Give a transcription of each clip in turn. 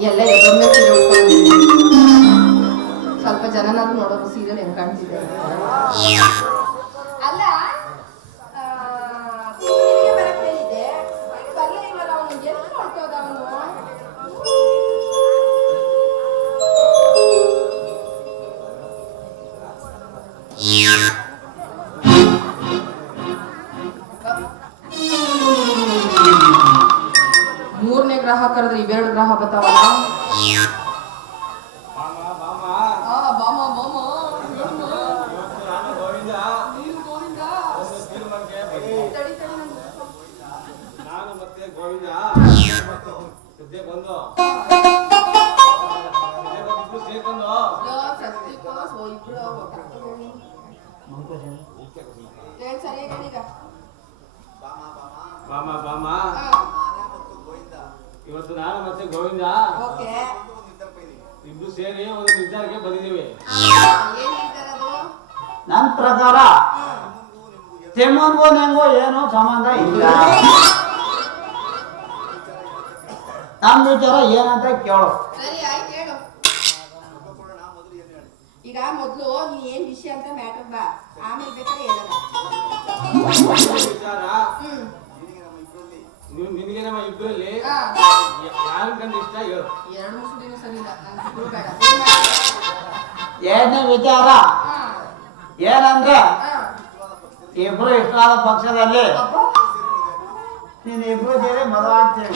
ಎಲ್ಲ ಎದೊಮ್ಮೆ ಸೀರೆ ಸ್ವಲ್ಪ ಜನನಾದ್ರು ನೋಡೋದು ಸೀರಿಯಲ್ ಹೆಂಗ್ ಕಾಣ್ತಿದೆ ಅಲ್ಲ ಆ, ಗ್ರಹ ಕರೆದ್ರೆ ಇವೆರಡು ಗ್ರಹ ಬರ್ತಾವಲ್ಲ ಆ, ಬಾಮ, ಬಾಮ. ಏನು? ನೀನು ಗೋವಿಂದ. ಗೋವಿಂದ. ಓಕೆ. ಇಬ್ರು ಸೇರಿ ಒಂದು ನಿರ್ಧಾರಕ್ಕೆ ಬಂದಿದ್ದೀವಿ? ನನ್ನ ಪ್ರಕಾರ ತೆಮ್ಮನ್ಗೂ ನಂಗೂ ಏನೂ ಸಂಬಂಧ ಇಲ್ಲ. ನಮ್ಮ ವಿಚಾರ ಏನಂತ ಕೇಳು. ಸರಿ ಆಯ್ತು ಹೇಳು. ಈಗ ಮೊದಲು ನೀ ಏನ್ ವಿಷಯ ಅಂತ ಮ್ಯಾಟರ್ ಬಾ. ಆಮೇಲೆ ಬೇಕಾದ್ರೆ ವಿಚಾರ. ಹ್ಮ್. ನಿನಗೆ ನಮ್ಮ ಇಬ್ಬರಲ್ಲಿ ಕಂಡು ಇಷ್ಟ? ಹೇಳು. ಎರಡು ಸರಿ ಇಲ್ಲ. ನನ್ಗೆ ಇಬ್ರು ಬೇಡ. ಏನ್ ಎರಡನೇ ವಿಚಾರ? ಆ, ಏನಂದ್ರೆ? ಇಬ್ರು ಇಷ್ಟ ಆದ ಪಕ್ಷದಲ್ಲಿ. ನೀನು ಇಬ್ರು ಸೇರಿ ಮದುವೆ ಆಗ್ತೀವಿ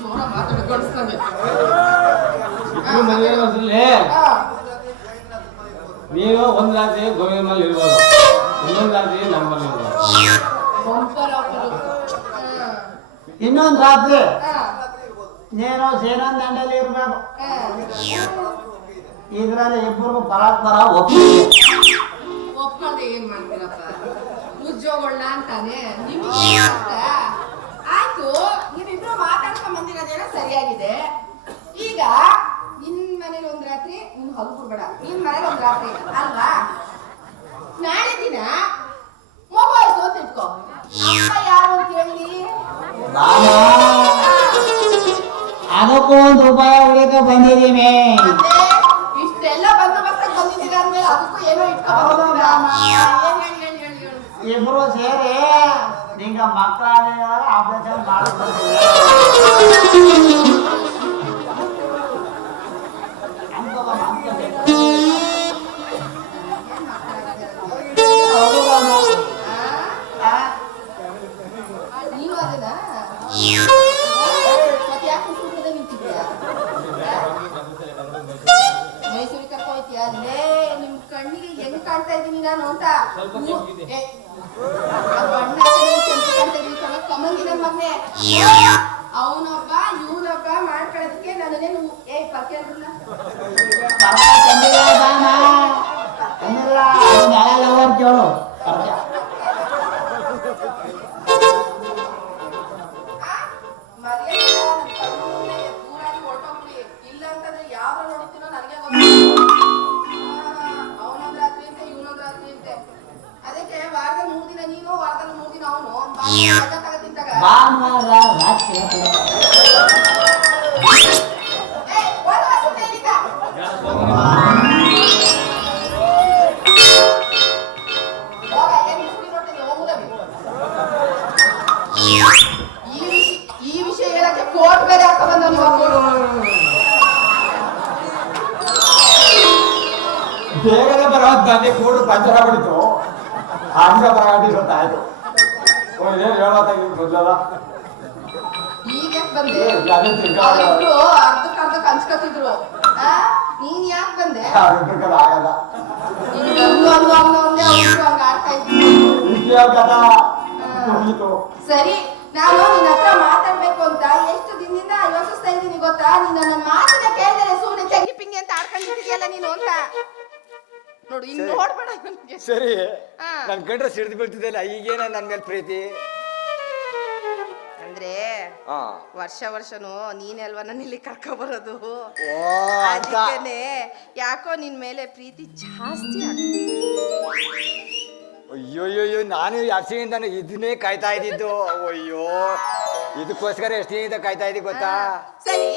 ಜೋರ ನೀನು ಒಂದ್ ರಾತ್ರಿ ಗೋವಿಂದ ಮನೇಲಿ ಇರ್ಬೋದು ಇನ್ನೊಂದ್ ರಾತ್ರಿ ನಮ್ಮಲ್ಲಿ ಇರ್ಬೋದು ಇನ್ನೊಂದು ರಾತ್ರಿ ನೀನು ಸೇನಾ ದಂಡಲ್ಲಿ ಇರ್ಬೇಕು ಇದ್ರಲ್ಲಿ ಇಬ್ಬರಿಗೂ ಪರಸ್ಪರ ಒಪ್ಪಿಗೆ ಒಪ್ಕೊಳ್ದೆ ಏನ್ ಮಾಡ್ತೀರಪ್ಪ? ಉದ್ಯೋಗಗಳನ್ನ ಅಂತಾನೆ? ನಿಮ್ಗೆ ಅಂತ ಆಯ್ತು ನೀವಿಬ್ರು ಮಾತಾಡ್ಕೊಂಡ್ ಬಂದಿರೋದೇನೋ ಸರಿಯಾಗಿದೆ ಈಗ ನಿನ್ ಮನೇಲಿ ಒಂದ್ ರಾತ್ರಿ ನೀನ್ ಹೊಲ ಕೊಡ್ಬೇಡ ನಿನ್ ಮನೇಲಿ ಒಂದ್ ರಾತ್ರಿ ಅಲ್ವಾ ನಾಳೆ ದಿನ ಮಗು ಆಯ್ತು ಅಪ್ಪ ಯಾರು ಅಂತ ಹೇಳಿ. ಬಾಮ ಅದಕ್ಕೂ ಒಂದು ಉಪಾಯ ಹುಡುಕ ಬಂದಿದ್ದೀನಿ ಇಷ್ಟೆಲ್ಲ ಬಂದೋಬಸ್ತ ಬಂದಿದ್ದೀರ ಅಂದ್ಮೇಲೆ ಅದಕ್ಕೂ ಏನೋ ಇಟ್ಕೊ ಹೌದು ಮಾಮ. ಹೇಳಿ ಹೇಳಿ ಹೇಳಿ ಹೇಳಿ. ಇಬ್ರು ಸೇರಿ ನಿಂಗ ಮಕ್ಕಳ ಆಪರೇಷನ್ ಮಾಡಿಸ್ಕೊಳ್ತೀವಿ ನಿಮ್ಮ ನಿಮ್ ಕಣ್ಣಿಗೆ ಹೆಂಗ್ ಕಾಣ್ತಾ ಇದ್ದೀನಿ ನಾನು ಅಂತ? ಸ್ವಲ್ಪ ಮಗನೆ. ಅವನೊಬ್ಬ ಇವನೊಬ್ಬ ಮಾಡ್ಕೊಳ್ಳೋದಕ್ಕೆ ನನ್ನೇನು ಏ ಪಕ್ಕೆ ಅಂದ್ರಲ್ಲ ಕರ್ಕ ಅಂತೆ ಅದಕ್ಕೆ ವಾರದ ಮೂರು ದಿನ ನೀನು ವಾರದಲ್ಲಿ ಮೂರು ದಿನ ಅವನು? ಭಾನುವಾರ ರಾತ್ರಿ ಬೇಗನೆ ಬರೋ ದಂಡೆ ಕೂಡ ಪಂಚರ ಬಿಡಿತು ಹಂಗ ಬರಾಟಿ ಗೊತ್ತಾಯ್ತು ಏನ್ ಮೊದಲೆಲ್ಲ ಈಗ ಬಂದೆ? ನೀನ್ ಯಾಕೆ ಬಂದೆ? ಅವ್ರಿಬ್ರಿಗೆಲ್ಲ ಆಗಲ್ಲ. ಸರಿ ನಾನು ನಿನ್ನ ಹತ್ರ ಮಾತಾಡ್ಬೇಕು ಅಂತ ಇನ್ನು ನೋಡ್ಬೇಡ ನನ್ಗೆ. ಸರಿ. ಹಾ. ನನ್ ಗಂಡ್ರ ಸಿಡಿದು ಬೀಳ್ತಿದ್ದಲ್ಲ ಈಗೇನ ನನ್ ಮೇಲೆ ಪ್ರೀತಿ? ಅಂದ್ರೆ ಹಾ. ವರ್ಷ ವರ್ಷನು ನೀನೇ ಅಲ್ವಾ ನನ್ನ ಇಲ್ಲಿ ಕರ್ಕೊ ಬರೋದು ಓ ಅಂತ. ಅದಕ್ಕೇನೆ ಯಾಕೋ ನಿನ್ ಮೇಲೆ ಪ್ರೀತಿ ಜಾಸ್ತಿ ಆಗ್ತಿದೆ. ಅಯ್ಯೋ ಅಯ್ಯೋ ಅಯ್ಯೋ ನಾನು ಹಸಿಯಿಂದ ಇದನ್ನೇ ಕಾಯ್ತಾ ಇದ್ದಿದ್ದು. ಅಯ್ಯೋ ಇದಕ್ಕೋಸ್ಕರ ಎಷ್ಟು ದಿನದಿಂದ ಕಾಯ್ತಾ ಇದ್ದಿ ಗೊತ್ತಾ? ಸರಿ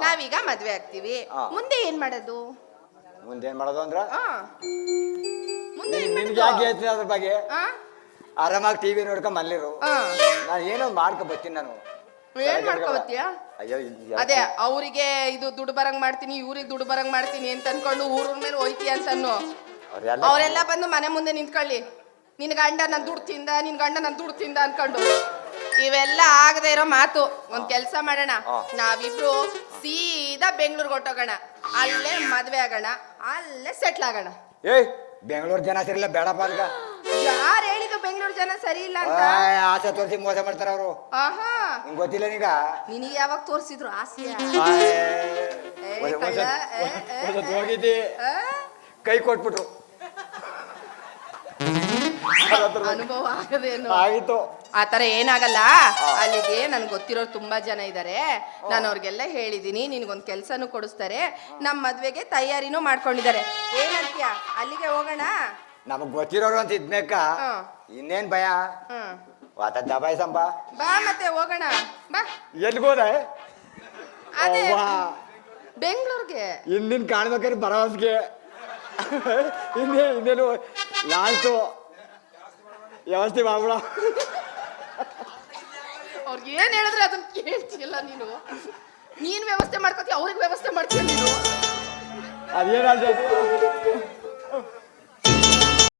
ನಾವೀಗ ಮದ್ವೆ ಆಗ್ತೀವಿ. ಹಾ. ಮುಂದೆ ಏನ್ ಮಾಡೋದು? ಮುಂದೇನ್ ಮಾಡೋದು ಅಂದ್ರ. ಮುಂದೆ ಏನ್ ಮಾಡೋದು ಯಾಕೆ ಹೇಳ್ತೀನಿ ಅದ್ರ ಬಗ್ಗೆ? ಆ? ಆರಾಮಾಗಿ ಟಿವಿ ನೋಡ್ಕೊಂಡ್ ಮಲ್ಲಿರು ಆ. ನಾನು ಏನೋ ಮಾಡ್ಕೊ ಬರ್ತೀನಿ ನಾನು. ಏನ್ ಮಾಡ್ಕೋಬತ್ತೀಯ ಅಯ್ಯೋ ಇದು? ಅದೇ ಅವರಿಗೆ ಇದು ದುಡ್ಡು ಬರಂಗ್ ಮಾಡ್ತೀನಿ ಇವ್ರಿಗೆ ದುಡ್ಡು ಬರಂಗ್ ಮಾಡ್ತೀನಿ ಅಂತ ಅನ್ಕೊಂಡು ಊರ ಮೇಲೆ ಹೋಯ್ತಿ ಅಂತ ಅನ್ನು ಅವ್ರೆಲ್ಲ ಅವರೆಲ್ಲ ಬಂದು ಮನೆ ಮುಂದೆ ನಿಂತ್ಕೊಳ್ಳಿ. ನಿನ್ ಗಂಡ ನನ್ ದುಡ್ಡು ತಿಂದ ನಿನ್ ಗಂಡ ನನ್ ದುಡ್ಡು ತಿಂದ ಅನ್ಕೊಂಡು. ಇವೆಲ್ಲ ಆಗದೆ ಇರೋ ಮಾತು. ಒಂದ್ ಕೆಲ್ಸ ಮಾಡೋಣ. ನಾವಿಬ್ರು ಸೀದಾ ಬೆಂಗ್ಳೂರ್ಗೆ ಹೊಟ್ಟೋಗೋಣ ಅಲ್ಲೇ ಮದ್ವೆ ಆಗೋಣ. ಅಲ್ಲೇ ಸೆಟ್ಲ್ ಆಗೋಣ. ಏಯ್ ಬೆಂಗಳೂರು ಜನ ಸರಿಲ್ಲ ಬೇಡಪ್ಪ ಅಂತ. ಯಾರು ಹೇಳಿದ್ರು ಬೆಂಗಳೂರು ಜನ ಸರಿ ಇಲ್ಲ ಅಂತ? ಆಸೆ ತೋರಿಸಿ ಮೋಸ ಮಾಡ್ತಾರ ಅವರು. ಆಹಾ. ನಿಂಗೆ ಗೊತ್ತಿಲ್ಲ ನೀಗ? ನಿನಗೆ ಯಾವಾಗ ತೋರಿಸಿದ್ರು ಆಸೆ? ಏ, ಒಂದ್- ಕಳ್ಳ, ಏ, ಏ, ಹೋಗಿದ್ದಿ ಕೈ ಕೊಟ್ಬಿಟ್ರು. ಅನುಭವ ಆಗದೇನು. ಆಗಿತ್ತು ಆತರ ಏನಾಗಲ್ಲ. ಅಲ್ಲಿಗೆ ನನ್ಗೆ ಗೊತ್ತಿರೋರು ತುಂಬಾ ಜನ ಇದ್ದಾರೆ ನಾನು ಅವ್ರಿಗೆಲ್ಲ ಹೇಳಿದೀನಿ ನಿನ್ಗೊಂದ್ ಕೆಲ್ಸನೂ ಕೊಡಿಸ್ತಾರೆ. ನಮ್ ಮದ್ವೆಗೆ ತಯಾರಿನೂ ಮಾಡ್ಕೊಂಡಿದ್ದಾರೆ. ಏನಂತೀಯ? ಅಲ್ಲಿಗೆ ಹೋಗೋಣ. ನಮಗ್ ಗೊತ್ತಿರೋರು ಅಂತ ಇದ್ಮೇಕ ಹ್ಮ್. ಇನ್ನೇನ್ ಭಯ? ಹ್ಮ್ ವಾತ ದಬಾಯಿಸಂಬ ಬಾ ಮತ್ತೆ ಹೋಗೋಣ. ಬಾ. ಎಲ್ಗೋದ ಅದೇ. ಬೆಂಗಳೂರಿಗೆ. ಹಿಂದಿನ ಕಾಣ್ಬೇಕಾದ್ರೆ ಭರವಸೆಗೆ. ಇನ್ನೇ ಇನ್ನೇನು ಲಾಸ್ಟು. ವ್ಯವಸ್ಥೆ ಮಾಡ್ಬಿಡ. ಅವ್ರಿಗೆ ಏನ್ ಹೇಳಿದ್ರೆ ಅದನ್ನ ಕೇಳ್ತಿಲ್ಲ ನೀನು? ನೀನ್ ವ್ಯವಸ್ಥೆ ಮಾಡ್ಕೊತೀಯ ಅವ್ರಿಗೆ ವ್ಯವಸ್ಥೆ ಮಾಡ್ತೀಯ ನೀನು? ಅದೇನಾದ್ರು